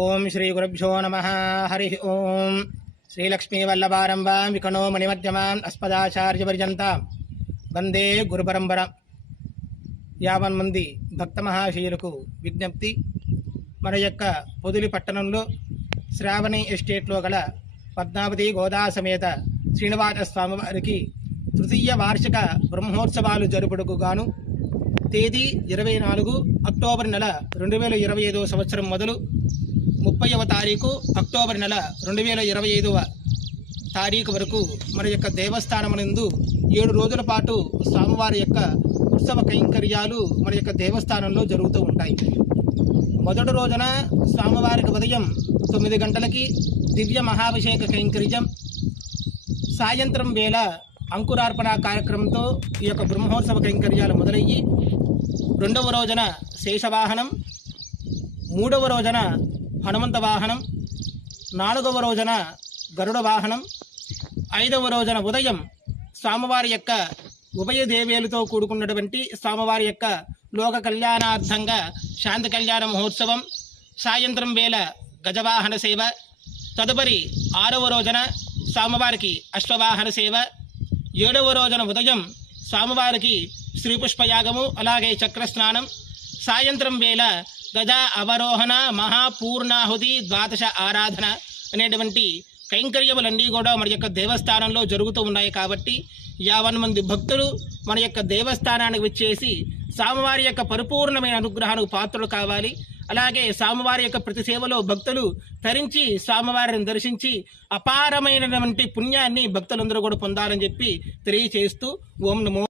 ఓం శ్రీ గురుభ్యో నమః. హరి ఓం. శ్రీలక్ష్మీవల్లభారంభాం వికణో మణిమధ్యమాం అస్మదాచార్యపర్యంతాం వందే గురుపరంపర. 50 మంది భక్త మహాశయులకు విజ్ఞప్తి. మన యొక్క పొదిలి పట్టణంలో శ్రావణి ఎస్టేట్లో గల పద్మావతి గోదా సమేత శ్రీనివాస స్వామివారికి తృతీయ వార్షిక బ్రహ్మోత్సవాలు జరుపుటకు గాను తేదీ 24 అక్టోబర్ నెల 2025 సంవత్సరం మొదలు 30వ తారీఖు అక్టోబర్ నెల 2025వ తారీఖు వరకు మన యొక్క దేవస్థానమునందు 7 రోజుల పాటు స్వామివారి యొక్క ఉత్సవ కైంకర్యాలు మన యొక్క దేవస్థానంలో జరుగుతూ ఉంటాయి. మొదటి రోజున స్వామివారికి ఉదయం 9 గంటలకి దివ్య మహాభిషేక కైంకర్యం, సాయంత్రం వేళ అంకురార్పణ కార్యక్రమంతో ఈ యొక్క బ్రహ్మోత్సవ కైంకర్యాలు మొదలయ్యి 2వ రోజున శేషవాహనం, 3వ రోజున హనుమంత వాహనం, 4వ రోజున గరుడ వాహనం, 5వ రోజున ఉదయం స్వామివారి యొక్క ఉభయ దేవేలతో కూడుకున్నటువంటి స్వామివారి యొక్క లోక కళ్యాణార్థంగా శాంతి కళ్యాణ మహోత్సవం, సాయంత్రం వేళ గజవాహన సేవ, తదుపరి 6వ రోజున స్వామివారికి అశ్వవాహన సేవ, 7వ రోజున ఉదయం స్వామివారికి శ్రీపుష్పయాగము, అలాగే చక్రస్నానం, సాయంత్రం వేళ గజ అవరోహణ, మహాపూర్ణాహుతి, ద్వాదశ ఆరాధన అనేటువంటి కైంకర్యములన్నీ కూడా మన యొక్క దేవస్థానంలో జరుగుతూ ఉన్నాయి. కాబట్టి 50 మంది భక్తులు మన యొక్క దేవస్థానానికి వచ్చేసి స్వామివారి యొక్క పరిపూర్ణమైన అనుగ్రహానికి పాత్రలు కావాలి. అలాగే స్వామివారి యొక్క ప్రతి సేవలో భక్తులు తరించి స్వామివారిని దర్శించి అపారమైనటువంటి పుణ్యాన్ని భక్తులందరూ కూడా పొందాలని చెప్పి తెలియచేస్తూ ఓం నమో